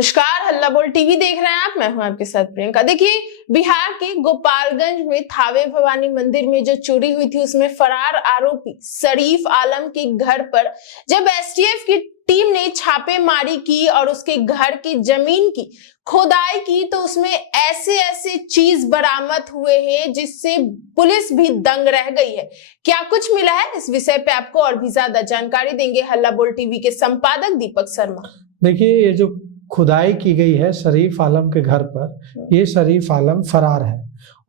नमस्कार, हल्ला बोल टीवी देख रहे हैं आप। मैं हूं आपके साथ प्रियंका। देखिए, बिहार के गोपालगंज में थावे भवानी मंदिर में जो चोरी हुई थी उसमें फरार आरोपी शरीफ आलम के घर पर जब एसटीएफ की टीम ने छापेमारी की और उसके घर की जमीन की खोदाई की तो उसमें ऐसे ऐसे चीज बरामद हुए हैं जिससे पुलिस भी दंग रह गई है। क्या कुछ मिला है, इस विषय पे आपको और भी ज्यादा जानकारी देंगे हल्ला बोल टीवी के संपादक दीपक शर्मा। देखिए, ये जो खुदाई की गई है शरीफ आलम के घर पर, ये शरीफ आलम फरार है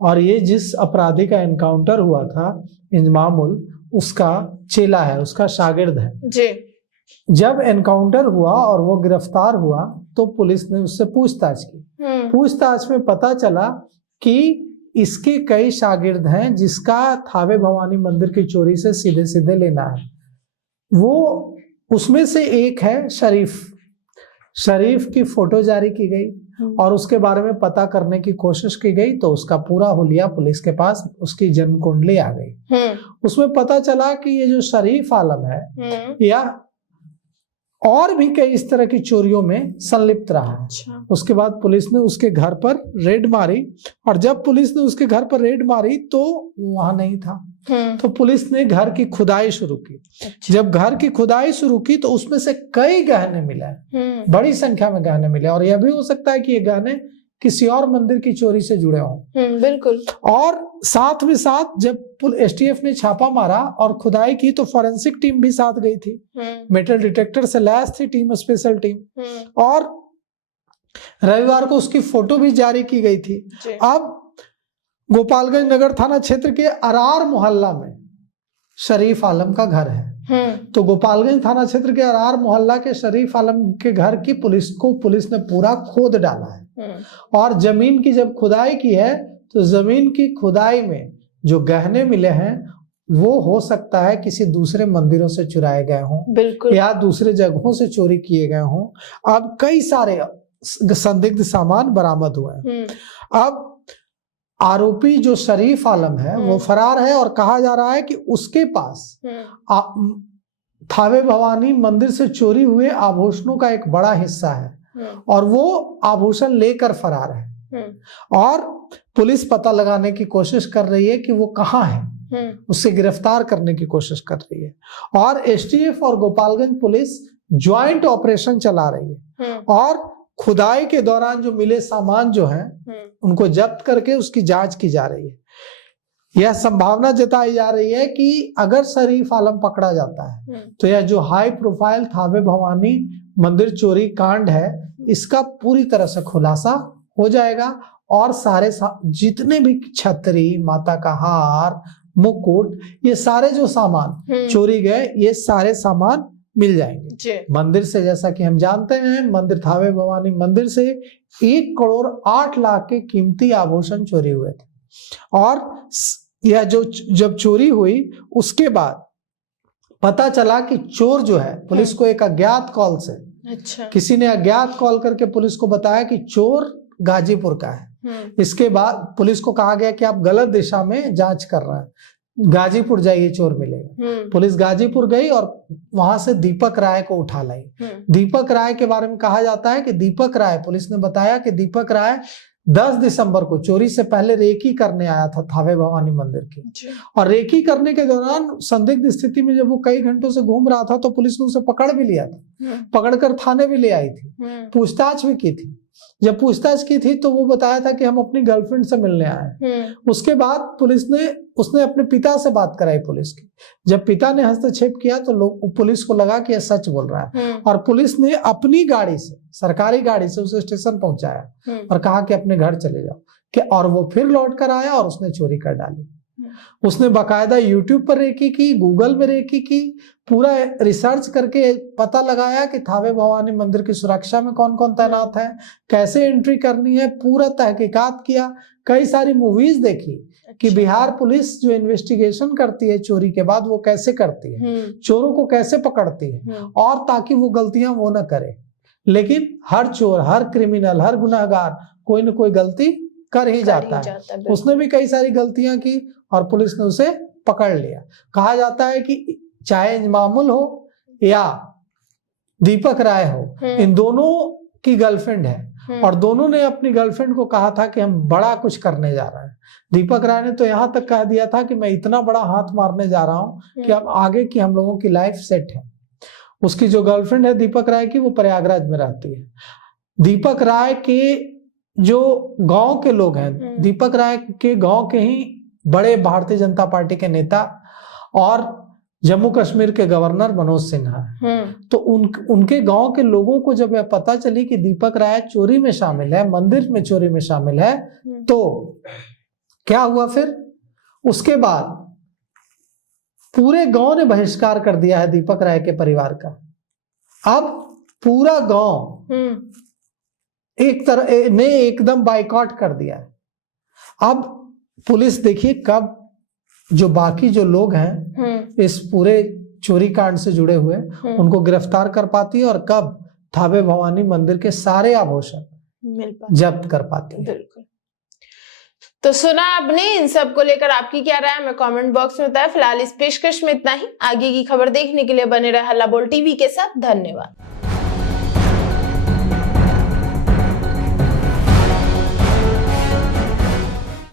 और ये जिस अपराधी का एनकाउंटर हुआ था इंजमामुल, उसका चेला है, उसका शागिर्द है जी। जब एनकाउंटर हुआ और वो गिरफ्तार हुआ तो पुलिस ने उससे पूछताछ की। पूछताछ में पता चला कि इसके कई शागिर्द हैं जिसका थावे भवानी मंदिर की चोरी से सीधे सीधे लेना है। वो उसमें से एक है शरीफ की फोटो जारी की गई और उसके बारे में पता करने की कोशिश की गई तो उसका पूरा हुलिया पुलिस के पास, उसकी जन्म कुंडली आ गई। उसमें पता चला कि ये जो शरीफ आलम है या और भी कई इस तरह की चोरियों में संलिप्त रहा है। अच्छा। उसके बाद पुलिस ने उसके घर पर रेड मारी और जब पुलिस ने उसके घर पर रेड मारी तो वहां नहीं था, तो पुलिस ने घर की खुदाई शुरू की। अच्छा। जब घर की खुदाई शुरू की तो उसमें से कई गहने मिले, बड़ी संख्या में गहने मिले और यह भी हो सकता है कि ये गहने किसी और मंदिर की चोरी से जुड़े हों। बिल्कुल। और साथ में साथ जब एसटीएफ ने छापा मारा और खुदाई की तो फॉरेंसिक टीम भी साथ गई थी, मेटल डिटेक्टर से लैस थी टीम, स्पेशल टीम, और रविवार को उसकी फोटो भी जारी की गई थी। अब गोपालगंज नगर थाना क्षेत्र के अरार मोहल्ला में शरीफ आलम का घर है। तो गोपालगंज थाना क्षेत्र के अरार मोहल्ला के शरीफ आलम के घर की पुलिस ने पूरा खोद डाला है और जमीन की जब खुदाई की है तो जमीन की खुदाई में जो गहने मिले हैं वो हो सकता है किसी दूसरे मंदिरों से चुराए गए हों, बिल्कुल, या दूसरे जगहों से चोरी किए गए हों। अब कई सारे संदिग्ध सामान बरामद हुए हैं। अब आरोपी जो शरीफ आलम है वो फरार है और कहा जा रहा है कि उसके पास थावे भवानी मंदिर से चोरी हुए आभूषणों का एक बड़ा हिस्सा है और वो आभूषण लेकर फरार है और पुलिस पता लगाने की कोशिश कर रही है कि वो कहाँ है, उससे गिरफ्तार करने की कोशिश कर रही है। और एसटीएफ और गोपालगंज पुलिस ज्वाइंट ऑपरेशन चला रही है और खुदाई के दौरान जो मिले सामान जो है उनको जब्त करके उसकी जांच की जा रही है। यह संभावना जताई जा रही है कि अगर शरीफ आलम पकड़ा जाता है तो यह जो हाई प्रोफाइल थावे भवानी मंदिर चोरी कांड है इसका पूरी तरह से खुलासा हो जाएगा और सारे जितने भी छतरी, माता का हार, मुकुट, ये सारे जो सामान चोरी गए ये सारे सामान मिल जाएंगे मंदिर से। जैसा कि हम जानते हैं मंदिर थावे भवानी मंदिर से 1 करोड़ 8 लाख के कीमती आभूषण चोरी हुए थे और यह जो जब चोरी हुई उसके बाद पता चला कि चोर जो है, पुलिस को एक अज्ञात कॉल से, अच्छा, किसी ने अज्ञात कॉल करके पुलिस को बताया कि चोर गाजीपुर का है। इसके बाद पुलिस को कहा गया कि आप गलत दिशा में जांच कर रहे हैं, गाजीपुर जाइए, चोर मिलेगा। पुलिस गाजीपुर गई और वहां से दीपक राय को उठा लाई। दीपक राय के बारे में कहा जाता है कि दीपक राय, पुलिस ने बताया कि दीपक राय 10 दिसंबर को चोरी से पहले रेकी करने आया था थावे भवानी मंदिर की और रेकी करने के दौरान संदिग्ध स्थिति में जब वो कई घंटों से घूम रहा था तो पुलिस ने उसे पकड़ भी लिया था, पकड़कर थाने भी ले आई थी, पूछताछ भी की थी। जब पूछताछ की थी तो वो बताया था कि हम अपनी गर्लफ्रेंड से मिलने आए। उसके बाद उसने अपने पिता से बात कराई पुलिस की। जब पिता ने हस्तक्षेप किया तो पुलिस को लगा कि यह सच बोल रहा है और पुलिस ने अपनी गाड़ी से, सरकारी गाड़ी से उसे स्टेशन पहुंचाया और कहा कि अपने घर चले जाओ और वो फिर लौट कर आया और उसने चोरी कर डाली। उसने बाकायदा यूट्यूब पर रेकी की, गूगल में रेकी की, पूरा रिसर्च करके पता लगाया कि थावे भवानी मंदिर की सुरक्षा में कौन कौन तैनात है, कैसे एंट्री करनी है, पूरा तहकीकात किया, कई सारी मूवीज देखी कि बिहार पुलिस जो इन्वेस्टिगेशन करती है चोरी के बाद वो कैसे करती है, चोरों को कैसे पकड़ती है और ताकि वो गलतियां वो न करे। लेकिन हर चोर, हर क्रिमिनल, हर गुनहगार कोई न कोई गलती कर ही जाता है। उसने भी कई सारी गलतियां की और पुलिस ने उसे पकड़ लिया। कहा जाता है कि चाहे इंजमामुल हो या दीपक राय हो, इन दोनों की गर्लफ्रेंड है और दोनों ने अपनी गर्लफ्रेंड को कहा था कि हम बड़ा कुछ करने जा रहे हैं। दीपक राय ने तो यहाँ तक कह दिया था कि मैं इतना बड़ा हाथ मारने जा रहा हूँ कि अब आगे की हम लोगों की लाइफ सेट है। उसकी जो गर्लफ्रेंड है दीपक राय की, वो प्रयागराज में रहती है। दीपक राय के जो गांव के लोग हैं, दीपक राय के गांव के ही बड़े भारतीय जनता पार्टी के नेता और जम्मू कश्मीर के गवर्नर मनोज सिन्हा है। तो उनके गांव के लोगों को जब यह पता चली कि दीपक राय चोरी में शामिल है, मंदिर में चोरी में शामिल है, तो क्या हुआ फिर? उसके बाद पूरे गांव ने बहिष्कार कर दिया है दीपक राय के परिवार का। अब पूरा गांव एक तरह ने एकदम बाइकआउट कर दिया है। अब पुलिस देखिए कब जो बाकी जो लोग हैं इस पूरे चोरी कांड से जुड़े हुए उनको गिरफ्तार कर पाती है और कब थावे भवानी मंदिर के सारे आभूषण जब्त कर पाती है। बिल्कुल। तो सुना आपने, इन सब को लेकर आपकी क्या राय है हमें कमेंट बॉक्स में बताएं। फिलहाल इस पेशकश में इतना ही। आगे की खबर देखने के लिए बने रहे हल्ला बोल टीवी के साथ। धन्यवाद।